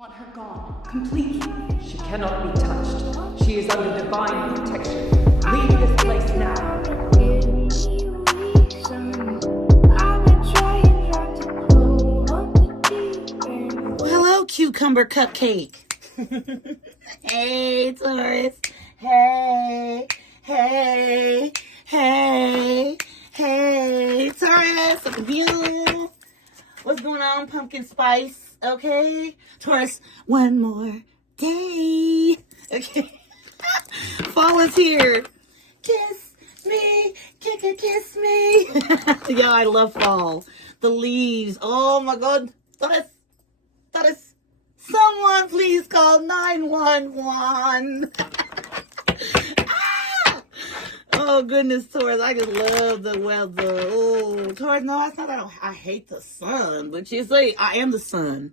Want her gone, completely. She cannot be touched. She is under divine protection. Leave this place now. Well, hello, cucumber cupcake. Hey, Taurus. Hey, hey, hey, hey, Taurus. Look at you. What's going on, pumpkin spice? Okay, Taurus, one more day. Okay, fall is here. Kiss me, kiss me. Yeah, I love fall. The leaves. Oh my God, Taurus. Someone please call 911. Oh, goodness, Taurus, I just love the weather. Oh, Taurus, no, it's not that I hate the sun, but you see, I am the sun.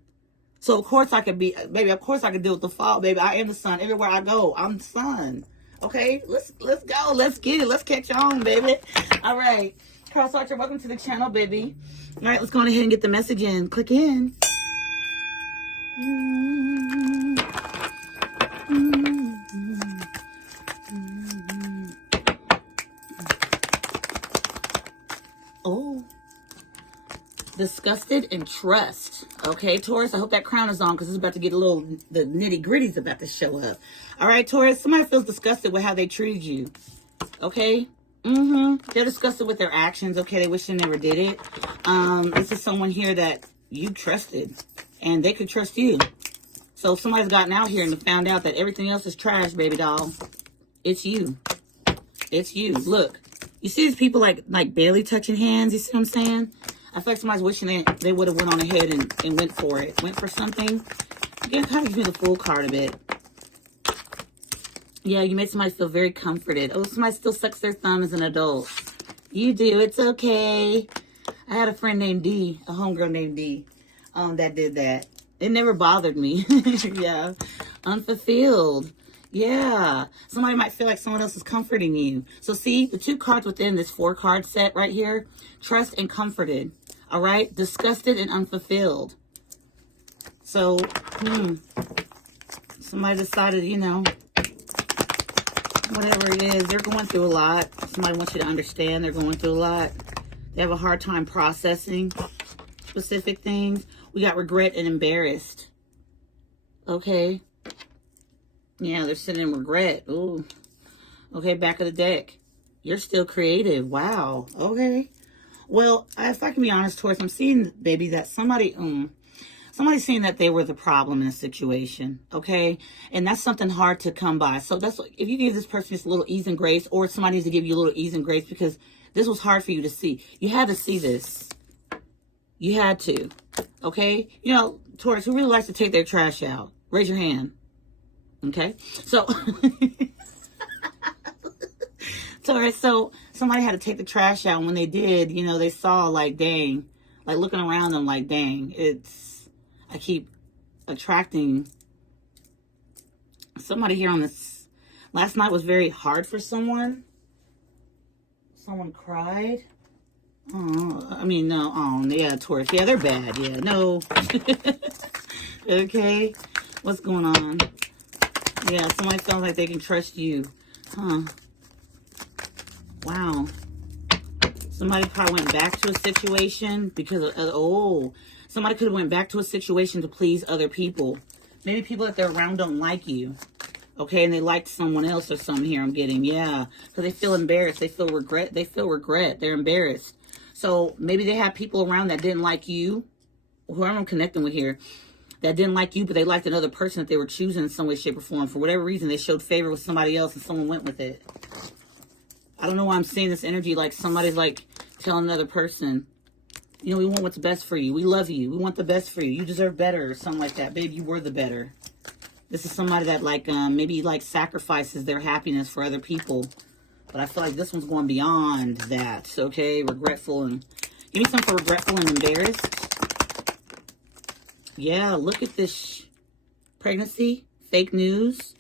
So, of course, I could be, baby, of course, I could deal with the fall, baby. I am the sun. Everywhere I go, I'm the sun. Okay, let's go. Let's get it. Let's catch on, baby. All right. Cross Archer, welcome to the channel, baby. All right, let's go on ahead and get the message in. Click in. Oh, disgusted and trust. Okay, Taurus, I hope that crown is on because it's about to get a little, the nitty gritty's about to show up. All right, Taurus, somebody feels disgusted with how they treated you. Okay, they're disgusted with their actions. Okay, they wish they never did it. This is someone here that you trusted and they could trust you. So somebody's gotten out here and found out that everything else is trash, baby doll. It's you. It's you. Look. You see these people like barely touching hands? You see what I'm saying? I feel like somebody's wishing they would have went on ahead and went for it. Went for something. Again, kind of gives me the Fool card a bit. Yeah, you made somebody feel very comforted. Oh, somebody still sucks their thumb as an adult. You do. It's okay. I had a friend named D, a homegirl named D, that did that. It never bothered me. Yeah. Unfulfilled. Yeah. Somebody might feel like someone else is comforting you. So see, the two cards within this 4-card set right here, trust and comforted. All right? Disgusted and unfulfilled. So, somebody decided, you know, whatever it is, they're going through a lot. Somebody wants you to understand they're going through a lot. They have a hard time processing specific things. We got regret and embarrassed. Okay. Yeah, they're sitting in regret. Ooh. Okay, back of the deck. You're still creative. Wow. Okay. Well, if I can be honest, Taurus, I'm seeing, baby, that somebody's saying that they were the problem in a situation. Okay? And that's something hard to come by. So that's if you give this person just a little ease and grace, or somebody needs to give you a little ease and grace because this was hard for you to see. You had to see this. You had to. Okay? You know, Taurus, who really likes to take their trash out? Raise your hand. Okay, so Taurus, so somebody had to take the trash out. And when they did, you know, they saw like, dang, like looking around them like, dang, I keep attracting somebody here on this. Last night was very hard for someone. Someone cried. Oh, I mean, no, oh, yeah, Taurus, yeah, they're bad, yeah, no. Okay, what's going on? Yeah, somebody feels like they can trust you. Huh. Wow. Somebody probably went back to a situation because of, somebody could have went back to a situation to please other people. Maybe people that they're around don't like you. Okay, and they liked someone else or something here I'm getting. Yeah, because they feel embarrassed. They feel regret. They're embarrassed. So maybe they have people around that didn't like you. Whoever I'm connecting with here. That didn't like you, but they liked another person that they were choosing in some way, shape, or form. For whatever reason, they showed favor with somebody else and someone went with it. I don't know why I'm seeing this energy like somebody's like telling another person, you know, we want what's best for you. We love you. We want the best for you. You deserve better or something like that. Babe, you were the better. This is somebody that like maybe like sacrifices their happiness for other people. But I feel like this one's going beyond that. Okay, regretful and... Give me something for regretful and embarrassed. Yeah, look at this pregnancy, fake news.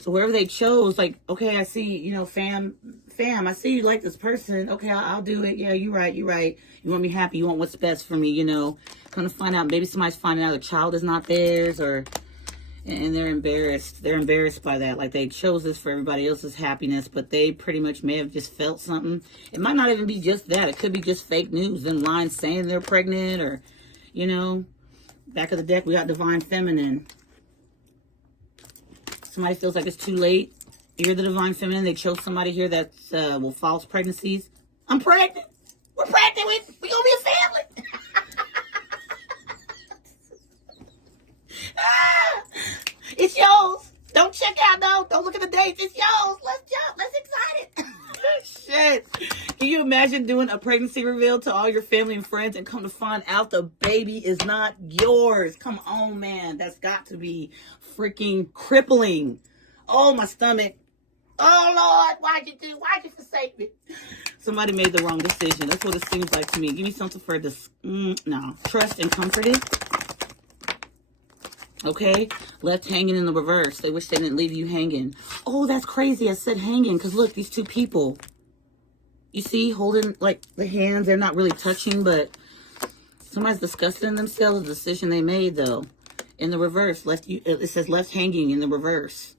So whoever they chose, like, okay, I see, you know, fam, I see you like this person. Okay, I'll do it. Yeah, you're right. You want me happy. You want what's best for me, you know. Come to find out, maybe somebody's finding out a child is not theirs, or And they're embarrassed. They're embarrassed by that. Like, they chose this for everybody else's happiness, but they pretty much may have just felt something. It might not even be just that. It could be just fake news. Them lying saying they're pregnant, or, you know. Back of the deck, we got Divine Feminine. Somebody feels like it's too late. You're the Divine Feminine. They chose somebody here that's, well, false pregnancies. I'm pregnant. We're pregnant. We're going to be a family. It's yours. Don't check out, though. Don't look at the dates. It's yours. Let's jump. Let's excited. Shit. Can you imagine doing a pregnancy reveal to all your family and friends and come to find out the baby is not yours? Come on, man. That's got to be freaking crippling. Oh, my stomach. Oh, Lord. Why'd you forsake me? Somebody made the wrong decision. That's what it seems like to me. Give me something for this. No. Trust and comforted. Okay, left hanging in the reverse. They wish they didn't leave you hanging. Oh, that's crazy. I said hanging because look, these two people. You see, holding like the hands. They're not really touching, but somebody's disgusted in themselves. The decision they made, though. In the reverse, it says left hanging in the reverse.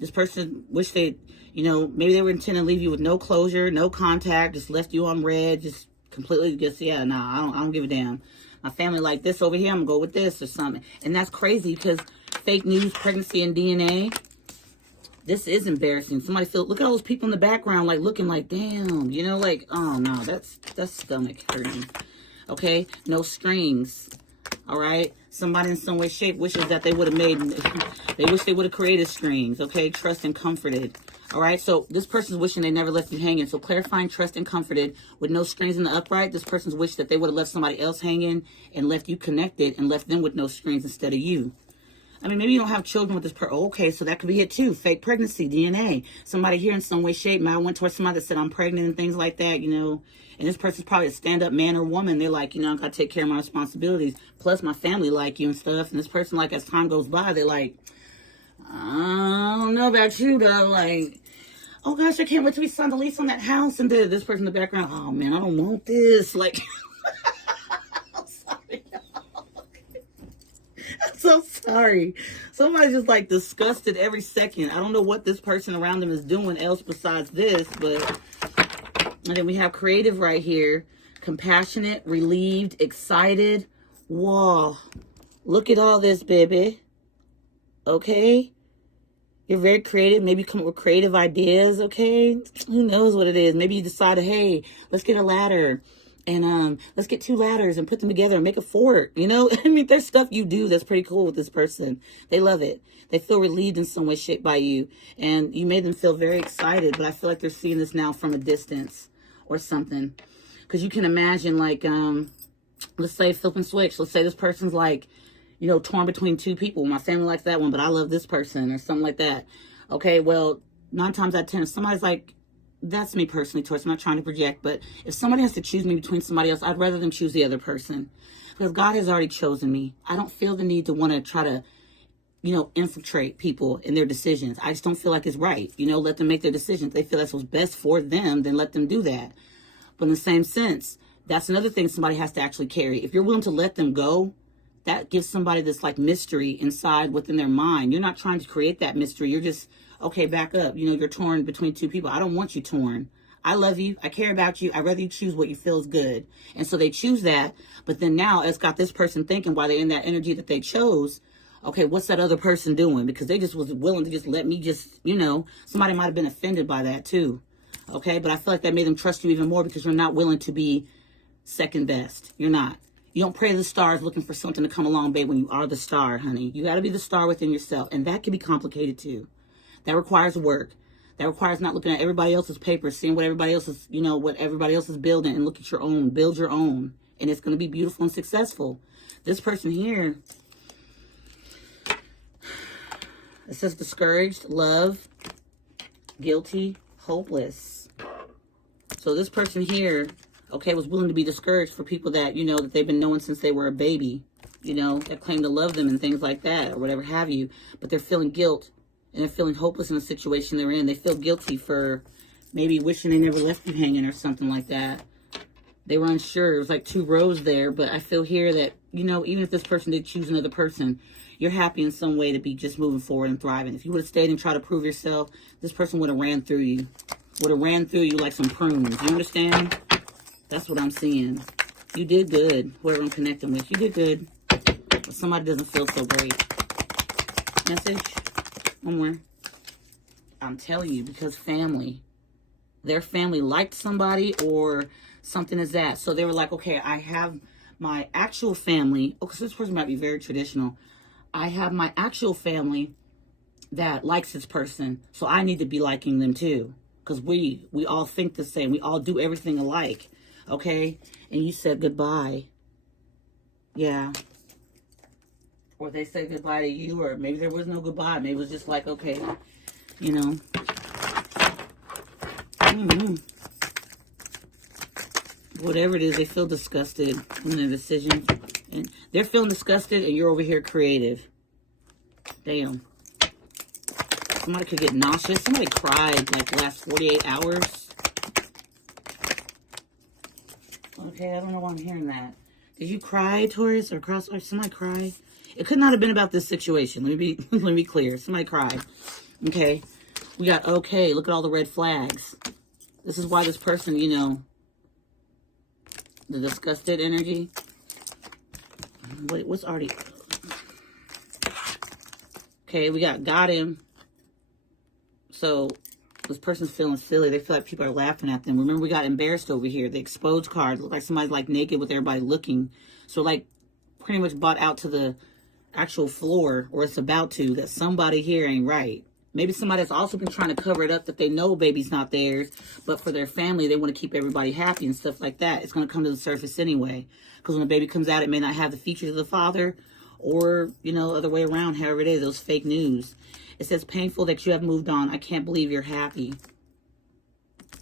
This person wish they, you know, maybe they were intending to leave you with no closure, no contact, just left you on red, just completely just, yeah, nah, I don't give a damn. My family like this over here, I'm going to go with this or something. And that's crazy because fake news, pregnancy, and DNA, this is embarrassing. Somebody look at all those people in the background, like, looking like, damn, you know, like, oh, no, that's stomach hurting. Okay, no strings, all right? Somebody in some way, shape wishes that they would have they wish they would have created strings, okay? Trust and comforted. All right, so this person's wishing they never left you hanging. So clarifying, trust, and comforted with no strings in the upright. This person's wish that they would have left somebody else hanging and left you connected and left them with no strings instead of you. I mean, maybe you don't have children with this person. Okay, so that could be it too. Fake pregnancy, DNA. Somebody here in some way, shape, I went towards somebody that said I'm pregnant and things like that, you know. And this person's probably a stand-up man or woman. They're like, you know, I got to take care of my responsibilities. Plus, my family like you and stuff. And this person, like, as time goes by, they're like, I don't know about you, though. Like, oh, gosh, I can't wait till we sign the lease on that house. And this person in the background, oh, man, I don't want this. Like, I'm sorry, y'all. I'm so sorry. Somebody's just, like, disgusted every second. I don't know what this person around them is doing else besides this, but... And then we have creative right here. Compassionate, relieved, excited. Whoa. Look at all this, baby. Okay? You're very creative. Maybe you come up with creative ideas, okay? Who knows what it is? Maybe you decided, hey, let's get a ladder. And let's get 2 ladders and put them together and make a fort. You know? I mean, there's stuff you do that's pretty cool with this person. They love it. They feel relieved in some way, shape by you. And you made them feel very excited. But I feel like they're seeing this now from a distance or something. Because you can imagine, like, let's say flip and switch. Let's say this person's like, you know, torn between 2 people. My family likes that one, but I love this person or something like that. Okay, well, 9 times out of 10, if somebody's like, that's me personally, Taurus, I'm not trying to project, but if somebody has to choose me between somebody else, I'd rather them choose the other person. Because God has already chosen me. I don't feel the need to want to try to, you know, infiltrate people in their decisions. I just don't feel like it's right. You know, let them make their decisions. They feel that's what's best for them, then let them do that. But in the same sense, that's another thing somebody has to actually carry. If you're willing to let them go, that gives somebody this like mystery inside within their mind. You're not trying to create that mystery. You're just, okay, back up. You know, you're torn between 2 people. I don't want you torn. I love you. I care about you. I'd rather you choose what you feel is good. And so they choose that. But then now it's got this person thinking while they're in that energy that they chose, okay, what's that other person doing? Because they just was willing to just let me just, you know, somebody might have been offended by that too. Okay, but I feel like that made them trust you even more because you're not willing to be second best. You're not. You don't pray to the stars looking for something to come along, babe, when you are the star, honey. You got to be the star within yourself. And that can be complicated too. That requires work. That requires not looking at everybody else's papers, seeing what everybody else is, you know, what everybody else is building, and look at your own. Build your own. And it's going to be beautiful and successful. This person here, it says discouraged, love, guilty, hopeless. So this person here, okay, was willing to be discouraged for people that, you know, that they've been knowing since they were a baby, you know, that claim to love them and things like that or whatever have you. But they're feeling guilt and they're feeling hopeless in the situation they're in. They feel guilty for maybe wishing they never left you hanging or something like that. They were unsure. It was like 2 rows there. But I feel here that, you know, even if this person did choose another person, You're happy in some way to be just moving forward and thriving. If you would have stayed and tried to prove yourself, this person would have ran through you. Would have ran through you like some prunes. You understand? That's what I'm seeing. You did good. Whoever I'm connecting with, you did good. But somebody doesn't feel so great. Message. One more. I'm telling you, because family. Their family liked somebody or something is that. So they were like, okay, I have my actual family. Oh, because this person might be very traditional. I have my actual family that likes this person. So I need to be liking them too. Because we all think the same. We all do everything alike. Okay? And you said goodbye. Yeah. Or they say goodbye to you, or maybe there was no goodbye. Maybe it was just like, okay, you know. Whatever it is, they feel disgusted in their decision. And they're feeling disgusted, and you're over here creative. Damn. Somebody could get nauseous. Somebody cried like the last 48 hours. Okay, I don't know why I'm hearing that. Did you cry, Taurus, or cross? Or somebody cry? It could not have been about this situation. Let me be clear. Somebody cried. Okay. We got okay. Look at all the red flags. This is why this person, you know, the disgusted energy. What's already... Okay, we got him. So, this person's feeling silly. They feel like people are laughing at them. Remember, we got embarrassed over here. The exposed card. Look like somebody's like naked with everybody looking. So, like, pretty much bought out to the actual floor, or it's about to, that somebody here ain't right. Maybe somebody that's also been trying to cover it up, that they know baby's not theirs, but for their family, they want to keep everybody happy and stuff like that. It's going to come to the surface anyway. Because when the baby comes out, it may not have the features of the father, or, you know, other way around, however it is, those fake news. It says, painful that you have moved on. I can't believe you're happy.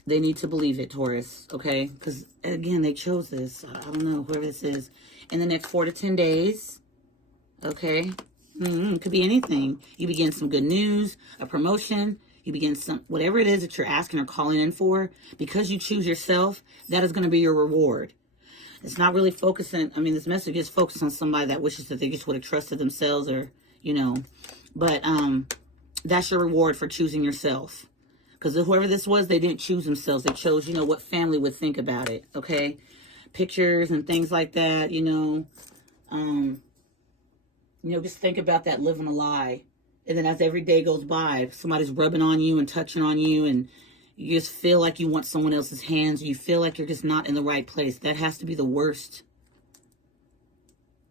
They need to believe it, Taurus, okay? Because, again, they chose this. I don't know, whoever this is. In the next 4 to 10 days, okay? Could be anything. You begin some good news, a promotion. You begin some, whatever it is that you're asking or calling in for. Because you choose yourself, that is going to be your reward. It's not really focusing, I mean, this message is focused on somebody that wishes that they just would have trusted themselves, or, you know. But that's your reward for choosing yourself. Because whoever this was, they didn't choose themselves. They chose, you know, what family would think about it, okay? Pictures and things like that, you know. You know, just think about that living a lie. And then as every day goes by, somebody's rubbing on you and touching on you, and you just feel like you want someone else's hands. You feel like you're just not in the right place. That has to be the worst.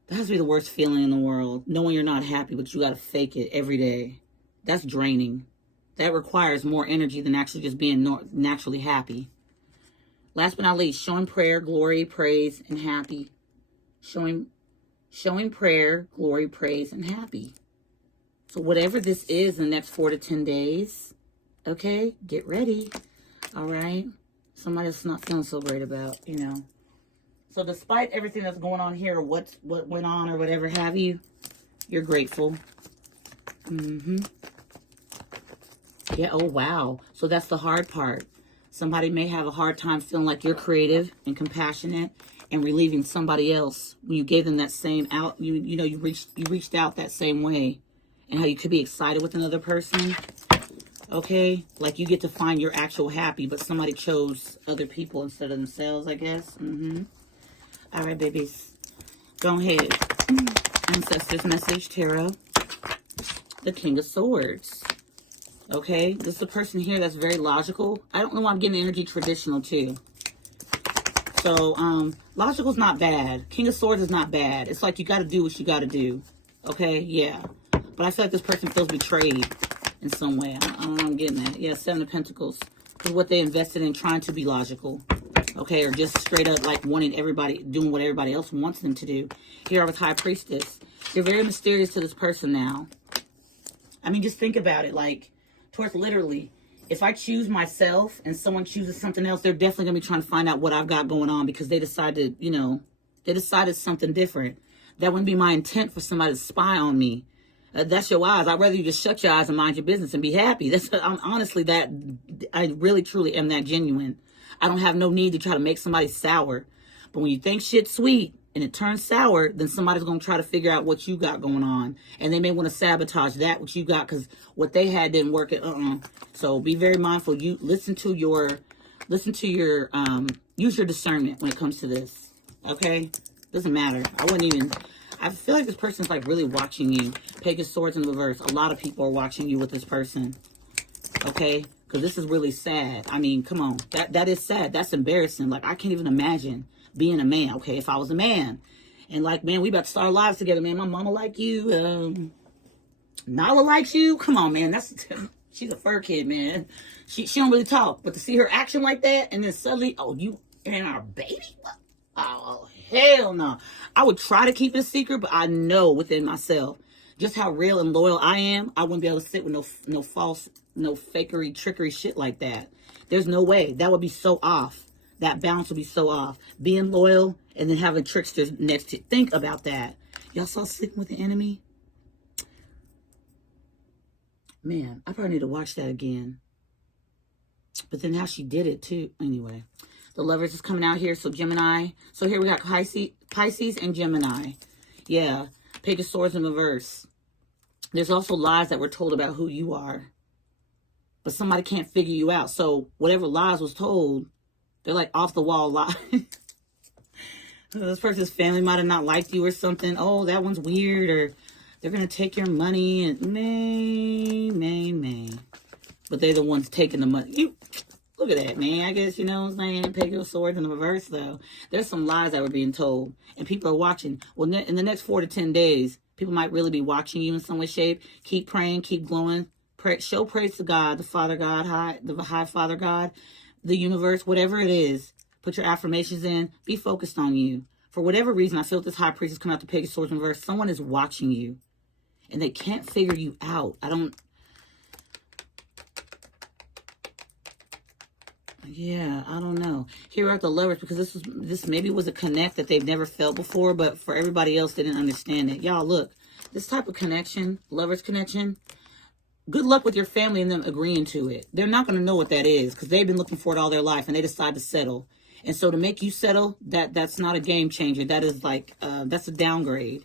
That has to be the worst feeling in the world. Knowing you're not happy, but you got to fake it every day. That's draining. That requires more energy than actually just being naturally happy. Last but not least, showing prayer, glory, praise, and happy. Showing prayer, glory, praise, and happy. So whatever this is in the next 4 to 10 days, okay, get ready. All right? Somebody that's not feeling so great about, you know. So despite everything that's going on here, or what went on or whatever have you, you're grateful. Yeah, oh wow. So that's the hard part. Somebody may have a hard time feeling like you're creative and compassionate and relieving somebody else when you gave them that same out, you know, you reached out that same way, and how you could be excited with another person. Okay, like you get to find your actual happy, but somebody chose other people instead of themselves, I guess. All right, babies, go ahead. Ancestors message tarot, the King of Swords. Okay, this is a person here that's very logical. I don't know why I'm getting energy traditional too. So, logical's not bad. King of Swords is not bad. It's like you got to do what you got to do. Okay, yeah. But I feel like this person feels betrayed in some way. I don't know, I'm getting that. Yeah, 7 of Pentacles. Because what they invested in trying to be logical. Okay, or just straight up like wanting everybody, doing what everybody else wants them to do. Here with High Priestess. You're very mysterious to this person now. I mean, just think about it. Like, towards literally, if I choose myself and someone chooses something else, they're definitely going to be trying to find out what I've got going on, because they decided, you know, they decided something different. That wouldn't be my intent for somebody to spy on me. That's your eyes. I'd rather you just shut your eyes and mind your business and be happy. I'm honestly that, I really truly am that genuine. I don't have no need to try to make somebody sour. But when you think shit's sweet and it turns sour, then somebody's going to try to figure out what you got going on. And they may want to sabotage that, what you got, because what they had didn't work. So be very mindful. You use your discernment when it comes to this. Okay? Doesn't matter. I feel like this person's like really watching you. Page of Swords in the reverse. A lot of people are watching you with this person. Okay? Because this is really sad. I mean, come on. That is sad. That's embarrassing. Like, I can't even imagine being a man. Okay, if I was a man. And like, man, we about to start our lives together, man. My mama like you. Nala likes you. Come on, man. She's a fur kid, man. She don't really talk. But to see her action like that, and then suddenly, oh, you and our baby? Oh, hell no. I would try to keep it a secret, but I know within myself just how real and loyal I am. I wouldn't be able to sit with no false, no fakery, trickery shit like that. There's no way. That would be so off. That balance would be so off. Being loyal and then having tricksters next to you. Think about that. Y'all saw Sleeping with the Enemy? Man, I probably need to watch that again. But then how she did it too. Anyway, the Lovers is coming out here. So Gemini. So here we got Pisces and Gemini. Yeah. Page of Swords in reverse. There's also lies that were told about who you are. But somebody can't figure you out. So whatever lies was told, they're like off the wall lies. This person's family might have not liked you or something. Oh, that one's weird. Or they're going to take your money. And may. But they're the ones taking the money. Look at that, man. I guess, you know what I'm saying? Page of Swords in the reverse, though. There's some lies that were being told. And people are watching. Well, in the next 4 to 10 days, people might really be watching you in some way, shape. Keep praying. Keep glowing. Show praise to God, the Father God, the High Father God, the universe, whatever it is. Put your affirmations in. Be focused on you. For whatever reason, I feel this High Priest is coming out the Page of Swords in reverse. Someone is watching you. And they can't figure you out. I don't know. Here are the Lovers, because this maybe was a connect that they've never felt before, but for everybody else, they didn't understand it. Y'all, look, this type of connection, Lovers connection, good luck with your family and them agreeing to it. They're not going to know what that is, because they've been looking for it all their life, and they decide to settle. And so to make you settle, that's not a game changer. That is like, that's a downgrade.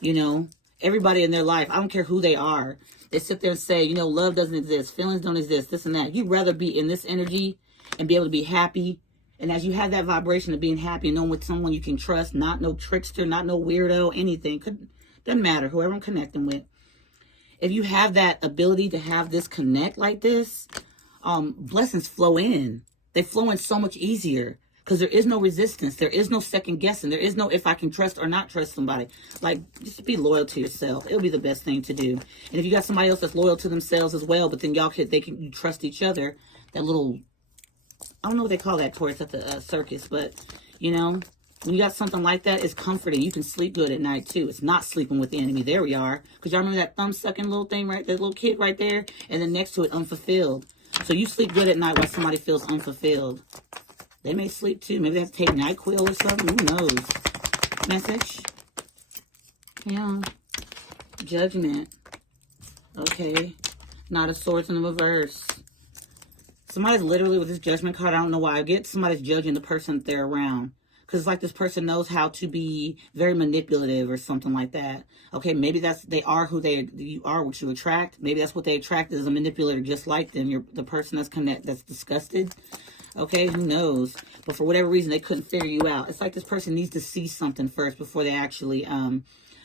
You know, everybody in their life, I don't care who they are, they sit there and say, you know, love doesn't exist, feelings don't exist, this and that. You'd rather be in this energy and be able to be happy. And as you have that vibration of being happy and knowing with someone you can trust, not no trickster, not no weirdo, anything, doesn't matter, whoever I'm connecting with. If you have that ability to have this connect like this, blessings flow in. They flow in so much easier because there is no resistance. There is no second guessing. There is no if I can trust or not trust somebody. Like, just be loyal to yourself. It'll be the best thing to do. And if you got somebody else that's loyal to themselves as well, but then you trust each other, that little, I don't know what they call that towards at the circus, but, you know, when you got something like that, it's comforting. You can sleep good at night, too. It's not sleeping with the enemy. There we are. Because y'all remember that thumb-sucking little thing right there, little kid right there? And then next to it, unfulfilled. So you sleep good at night while somebody feels unfulfilled. They may sleep, too. Maybe they have to take NyQuil or something. Who knows? Message. Yeah. Judgment. Okay. Knight of Swords in the reverse. Somebody's literally with this Judgment card. I don't know why. I get somebody's judging the person that they're around. Because it's like this person knows how to be very manipulative or something like that. Okay, maybe they are who you are, what you attract. Maybe that's what they attract is a manipulator just like them. You're the person that's disgusted. Okay, who knows? But for whatever reason, they couldn't figure you out. It's like this person needs to see something first before they actually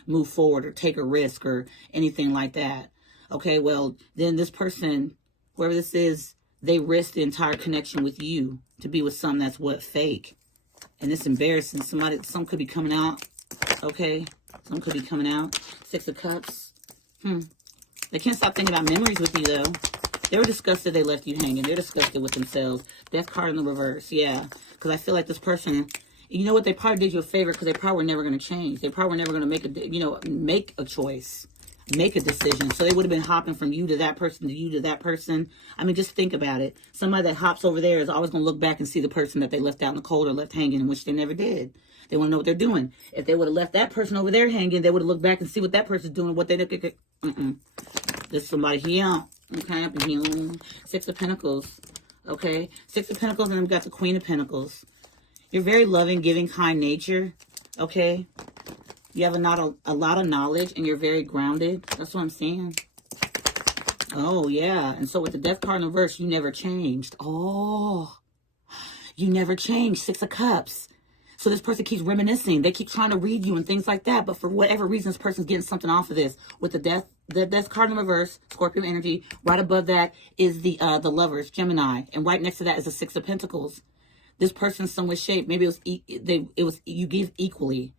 move forward or take a risk or anything like that. Okay, well, then this person, whoever this is, they risk the entire connection with you to be with something that's fake. And it's embarrassing. Some could be coming out. Okay. Some could be coming out. 6 of Cups. They can't stop thinking about memories with you, though. They were disgusted they left you hanging. They're disgusted with themselves. Death card in the reverse. Yeah. Because I feel like this person, you know what? They probably did you a favor because they probably were never going to change. They probably were never going to make a choice. Make a decision. So they would have been hopping from you to that person to you to that person. I mean, just think about it. Somebody that hops over there is always going to look back and see the person that they left out in the cold or left hanging, which they never did. They want to know what they're doing. If they would have left that person over there hanging, they would have looked back and see what that person's doing, what they did. There's somebody here. Okay, up in here. 6 of Pentacles. Okay, 6 of Pentacles, and then we've got the Queen of Pentacles. You're very loving, giving, kind nature. Okay? You have a lot of knowledge and you're very grounded. That's what I'm saying. Oh, yeah. And so with the Death card in reverse, you never changed. Oh, you never changed. 6 of Cups. So this person keeps reminiscing. They keep trying to read you and things like that. But for whatever reason, this person's getting something off of this. With the Death card in reverse, Scorpio energy. Right above that is the Lovers, Gemini. And right next to that is the 6 of Pentacles. This person, some way, shape, maybe it was you give equally.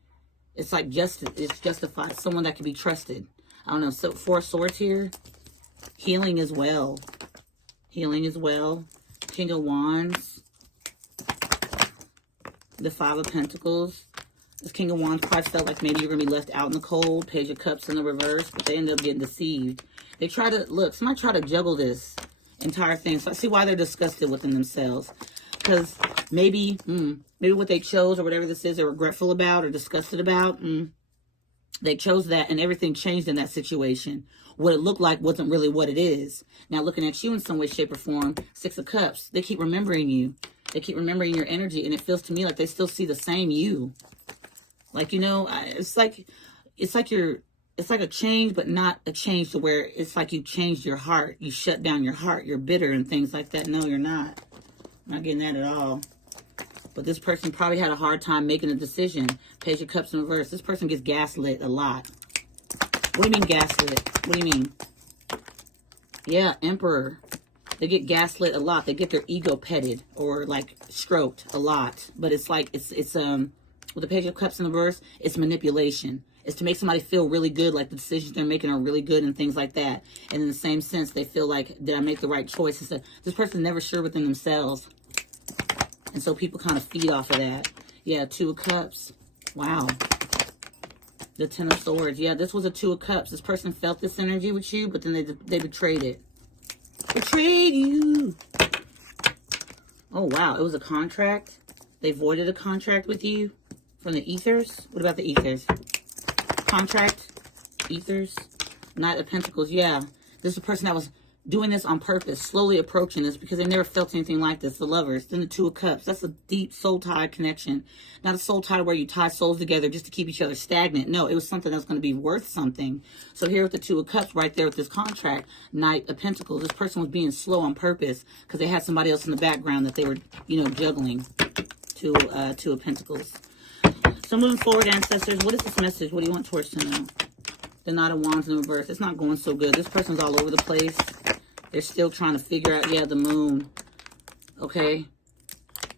It's like it's justified. Someone that can be trusted. I don't know. So 4 of Swords here. Healing as well. Healing as well. King of Wands. The 5 of Pentacles. This King of Wands probably felt like maybe you're going to be left out in the cold. Page of Cups in the reverse. But they end up getting deceived. They try to, look, somebody try to juggle this entire thing. So I see why they're disgusted within themselves. Because maybe what they chose or whatever this is they're regretful about or disgusted about. They chose that and everything changed in that situation. What it looked like wasn't really what it is. Now looking at you in some way, shape, or form, 6 of Cups. They keep remembering you. They keep remembering your energy. And it feels to me like they still see the same you. Like, you know, it's like a change, but not a change to where it's like you changed your heart. You shut down your heart. You're bitter and things like that. No, you're not. I'm not getting that at all. But this person probably had a hard time making a decision. Page of Cups in reverse. This person gets gaslit a lot. What do you mean gaslit? What do you mean? Yeah, Emperor. They get gaslit a lot. They get their ego petted or like stroked a lot. But it's like, it's with the Page of Cups in reverse, it's manipulation. It's to make somebody feel really good, like the decisions they're making are really good and things like that. And in the same sense, they feel like, did I make the right choices? This person's never sure within themselves. And so people kind of feed off of that. Yeah, 2 of Cups. Wow. The 10 of Swords. Yeah, this was a 2 of Cups. This person felt this energy with you, but then they betrayed it. Betrayed you. Oh, wow. It was a contract. They voided a contract with you from the ethers. What about the ethers? Contract, ethers, Knight of Pentacles. Yeah, this is a person that was doing this on purpose, slowly approaching this because they never felt anything like this. The Lovers, then the 2 of Cups. That's a deep soul tie connection. Not a soul tie where you tie souls together just to keep each other stagnant. No, it was something that's going to be worth something. So here with the 2 of Cups right there with this contract, Knight of Pentacles. This person was being slow on purpose because they had somebody else in the background that they were, you know, juggling. 2 of Pentacles. So moving forward, ancestors, what is this message? What do you want Taurus to know? The Knight of Wands in reverse. It's not going so good. This person's all over the place. They're still trying to figure out, yeah, the moon. Okay.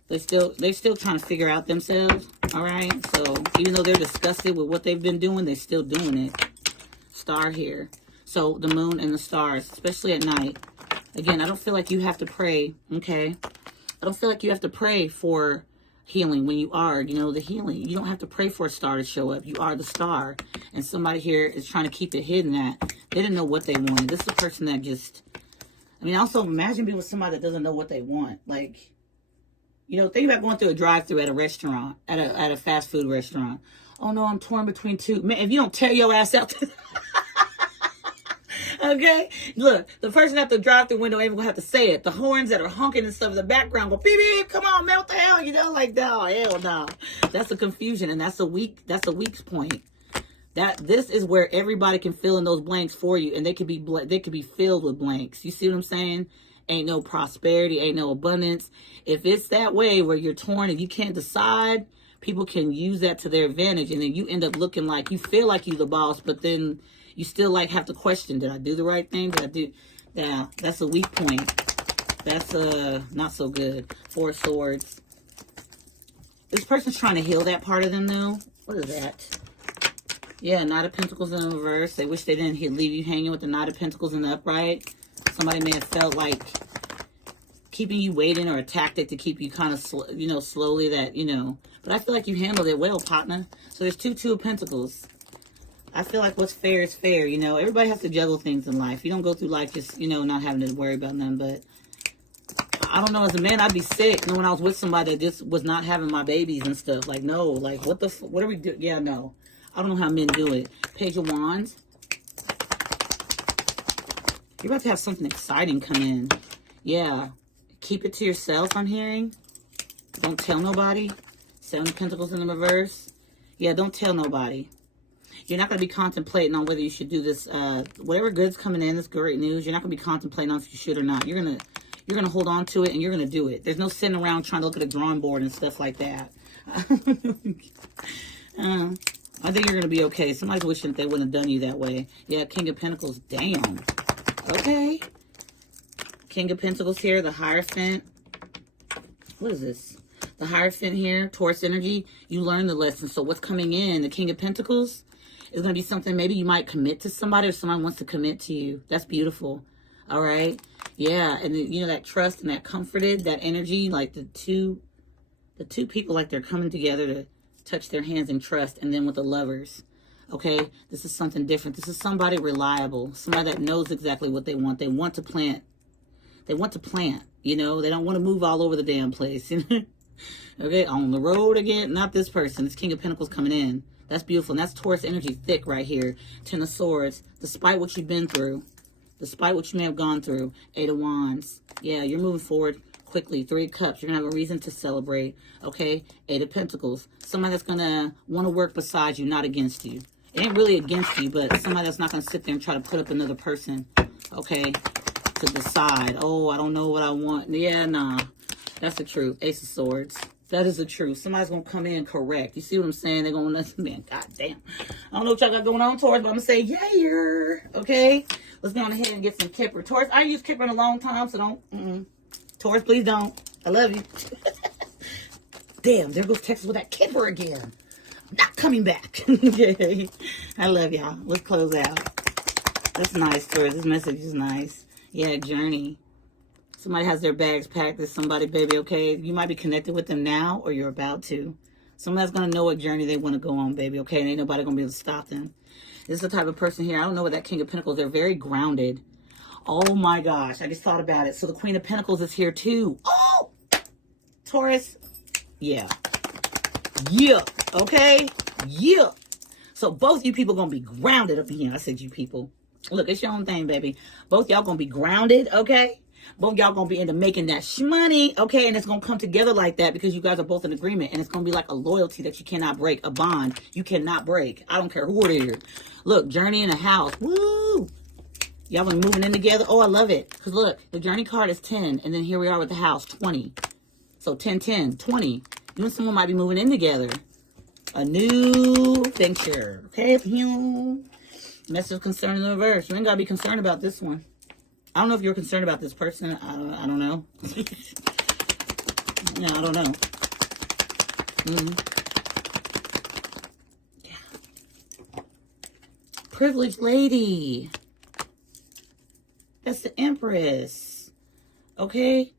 They're still trying to figure out themselves. All right. So even though they're disgusted with what they've been doing, they're still doing it. Star here. So the moon and the stars, especially at night. Again, I don't feel like you have to pray. Okay. I don't feel like you have to pray for healing when you are, you know, the healing. You don't have to pray for a star to show up. You are the star. And somebody here is trying to keep it hidden that they didn't know what they wanted. This is a person that just, I mean, also imagine being with somebody that doesn't know what they want. Like, you know, think about going through a drive-through at a restaurant, at a fast food restaurant. Oh no, I'm torn between 2. Man, if you don't tear your ass out. Okay, look, the person at the drive-through window ain't gonna have to say it. The horns that are honking and stuff in the background go beep beep. Come on, man, what the hell? You know, like no, hell no. That's a confusion, and that's a weak point. This is where everybody can fill in those blanks for you, and they could be filled with blanks. You see what I'm saying? Ain't no prosperity, ain't no abundance. If it's that way where you're torn and you can't decide, people can use that to their advantage, and then you end up looking like you feel like you're the boss, but then you still like have to question, did I do the right thing? Did I do? Yeah, that's a weak point. That's not so good. 4 of Swords. This person's trying to heal that part of them though. What is that? Yeah, Knight of Pentacles in the reverse. They wish they didn't leave you hanging with the Knight of Pentacles in the upright. Somebody may have felt like keeping you waiting or a tactic to keep you kind of, slowly that, you know. But I feel like you handled it well, partner. So there's 2 of Pentacles. I feel like what's fair is fair, you know. Everybody has to juggle things in life. You don't go through life just, you know, not having to worry about nothing. But I don't know, as a man, I'd be sick. You know, when I was with somebody that just was not having my babies and stuff. Like, no, like, what are we doing? Yeah, no. I don't know how men do it. Page of Wands. You're about to have something exciting come in. Yeah. Keep it to yourself, I'm hearing. Don't tell nobody. 7 of Pentacles in the reverse. Yeah, don't tell nobody. You're not going to be contemplating on whether you should do this. Whatever good's coming in, this great news, you're not going to be contemplating on if you should or not. You're going to hold on to it, and you're going to do it. There's no sitting around trying to look at a drawing board and stuff like that. I think you're going to be okay. Somebody's wishing that they wouldn't have done you that way. Yeah, King of Pentacles. Damn. Okay. King of Pentacles here. The Hierophant. What is this? The Hierophant here. Taurus energy. You learn the lesson. So what's coming in? The King of Pentacles is going to be something. Maybe you might commit to somebody, or someone wants to commit to you. That's beautiful. All right. Yeah. And you know, that trust and that comforted, that energy, like the two people, like they're coming together to touch their hands in trust. And then with the Lovers, okay, this is something different. This is somebody reliable, somebody that knows exactly what they want. They want to plant. They want to plant, you know. They don't want to move all over the damn place. Okay, on the road again. Not this person. This King of Pentacles coming in. That's beautiful. And that's Taurus energy thick right here. Ten of Swords. Despite what you've been through, despite what you may have gone through. Eight of Wands. Yeah, you're moving forward quickly. Three of Cups. You're going to have a reason to celebrate. Okay, Eight of Pentacles. Somebody that's going to want to work beside you, not against you. It ain't really against you, but somebody that's not going to sit there and try to put up another person. Okay, to decide. Oh, I don't know what I want. Yeah, nah. That's the truth. Ace of Swords. That is the truth. Somebody's going to come in correct. You see what I'm saying? They're going to, man, god damn. I don't know what y'all got going on, Taurus, but I'm going to say, yeah. Okay? Let's go on ahead and get some Kipper. Taurus, I ain't used Kipper in a long time, so don't. Taurus, please don't. I love you. Damn, there goes Texas with that Kipper again. I'm not coming back. Okay? I love y'all. Let's close out. That's nice, Taurus. This message is nice. Yeah, journey. Somebody has their bags packed. There's somebody, baby, okay? You might be connected with them now, or you're about to. Somebody's going to know what journey they want to go on, baby, okay? And ain't nobody going to be able to stop them. This is the type of person here. I don't know what that King of Pentacles. They're very grounded. Oh, my gosh. I just thought about it. So the Queen of Pentacles is here, too. Oh! Taurus. Yeah. Yeah. Okay? Yeah. So both you people going to be grounded up in here. I said you people. Look, it's your own thing, baby. Both y'all going to be grounded, okay? Both y'all gonna be into making that shmoney, okay? And it's gonna come together like that because you guys are both in agreement. And it's gonna be like a loyalty that you cannot break, a bond you cannot break. I don't care who it is. Look, journey in a house. Woo! Y'all been moving in together. Oh, I love it. Because look, the journey card is 10. And then here we are with the house, 20. So 10, 10, 20. You and someone might be moving in together. A new venture. Okay? Message concern in the reverse. You ain't gotta be concerned about this one. I don't know if you're concerned about this person. I don't know. Yeah, I don't know. Yeah. Privileged lady. That's the Empress. Okay?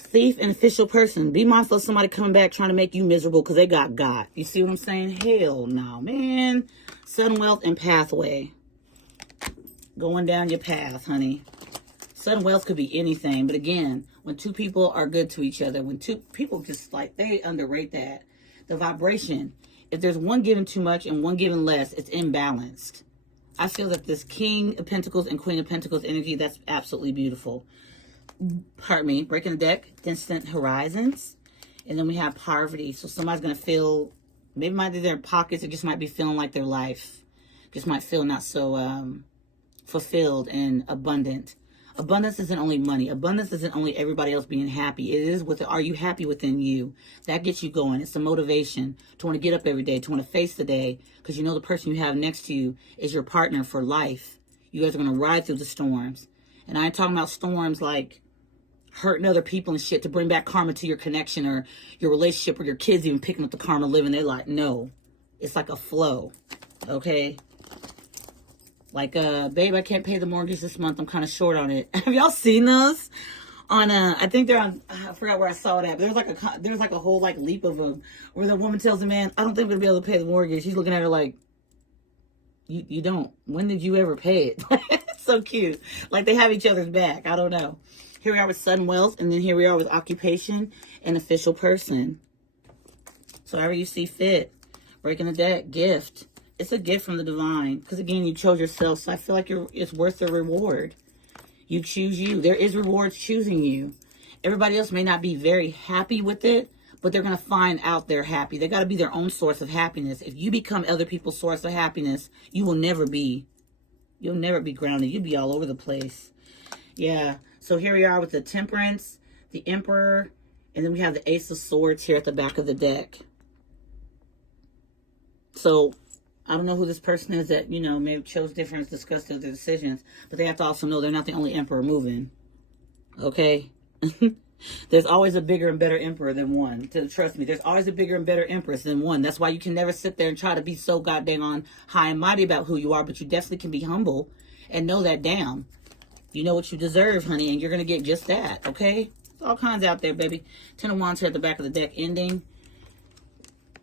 Thief and official person. Be mindful of somebody coming back trying to make you miserable because they got. You see what I'm saying? Hell no, man. Sudden wealth and pathway. Going down your path, honey. Sudden wealth could be anything. But again, when two people are good to each other, when two people just like, they underrate that. The vibration. If there's one giving too much and one giving less, it's imbalanced. I feel that this King of Pentacles and Queen of Pentacles energy, that's absolutely beautiful. Pardon me. Breaking the deck. Distant horizons. And then we have poverty. So somebody's going to feel, maybe might be their pockets, or just might be feeling like their life just might feel not so, fulfilled and abundant. Abundance isn't only money. Abundance isn't only everybody else being happy. It is with, are you happy within you? That gets you going. It's a motivation to want to get up every day, to want to face the day, because you know the person you have next to you is your partner for life. You guys are going to ride through the storms. And I ain't talking about storms like hurting other people and shit to bring back karma to your connection or your relationship, or your kids even picking up the karma living their life. No. It's like a flow. Okay? Like, babe, I can't pay the mortgage this month. I'm kind of short on it. Have y'all seen those? On, I think they're on, I forgot where I saw it at. But there's like a whole like leap of them where the woman tells the man, I don't think I'm going to be able to pay the mortgage. He's looking at her like, you don't. When did you ever pay it? It's so cute. Like they have each other's back. I don't know. Here we are with sudden wealth. And then here we are with occupation and official person. So however you see fit. Breaking the deck. Gift. It's a gift from the divine. Because again, you chose yourself. So I feel like it's worth the reward. You choose you. There is rewards choosing you. Everybody else may not be very happy with it. but they're going to find out they're happy. They got to be their own source of happiness. If you become other people's source of happiness, you'll never be grounded. You'll be all over the place. Yeah. So here we are with the Temperance, the Emperor, and then we have the Ace of Swords here at the back of the deck. So I don't know who this person is that, you know, maybe chose different, discussed their decisions, but they have to also know they're not the only emperor moving. Okay? There's always a bigger and better emperor than one. Trust me, there's always a bigger and better empress than one. That's why you can never sit there and try to be so goddamn on high and mighty about who you are, but you definitely can be humble and know that, damn, you know what you deserve, honey, and you're going to get just that, okay? There's all kinds out there, baby. 10 of Wands here at the back of the deck, ending.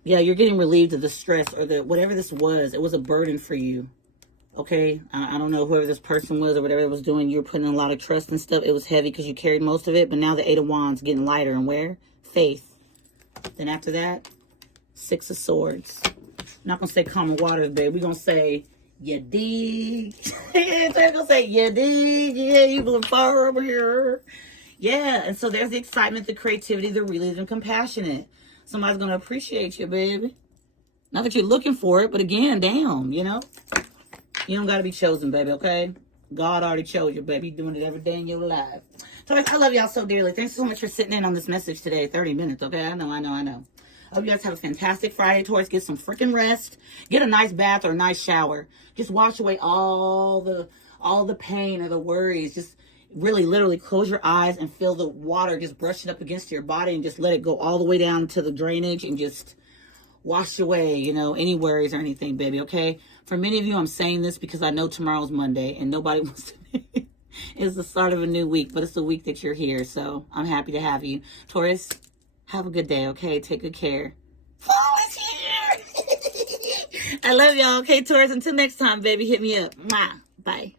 Yeah, you're getting relieved of the stress or the whatever this was. It was a burden for you. Okay? I don't know whoever this person was or whatever it was doing. You were putting in a lot of trust and stuff. It was heavy because you carried most of it. But now the 8 of Wands getting lighter. And where? Faith. Then after that, 6 of Swords. I'm not going to say common waters, babe. We're going to say, you dig. They're going to say, you dig. Yeah, you going far over here. Yeah. And so there's the excitement, the creativity, the relief, and compassionate. Somebody's going to appreciate you, baby. Not that you're looking for it, but again, damn, you know. You don't got to be chosen, baby, okay? God already chose you, baby. You're doing it every day in your life. Taurus, I love y'all so dearly. Thanks so much for sitting in on this message today. 30 minutes, okay? I know. I hope you guys have a fantastic Friday. Taurus, get some freaking rest. Get a nice bath or a nice shower. Just wash away all the pain or the worries. Just really, literally close your eyes and feel the water just brushing up against your body and just let it go all the way down to the drainage and just wash away, you know, any worries or anything, baby, okay? For many of you, I'm saying this because I know tomorrow's Monday and nobody wants to... It's the start of a new week, but it's the week that you're here, so I'm happy to have you. Taurus, have a good day, okay? Take good care. Fall is here! I love y'all, okay, Taurus? Until next time, baby, hit me up. Mwah. Bye.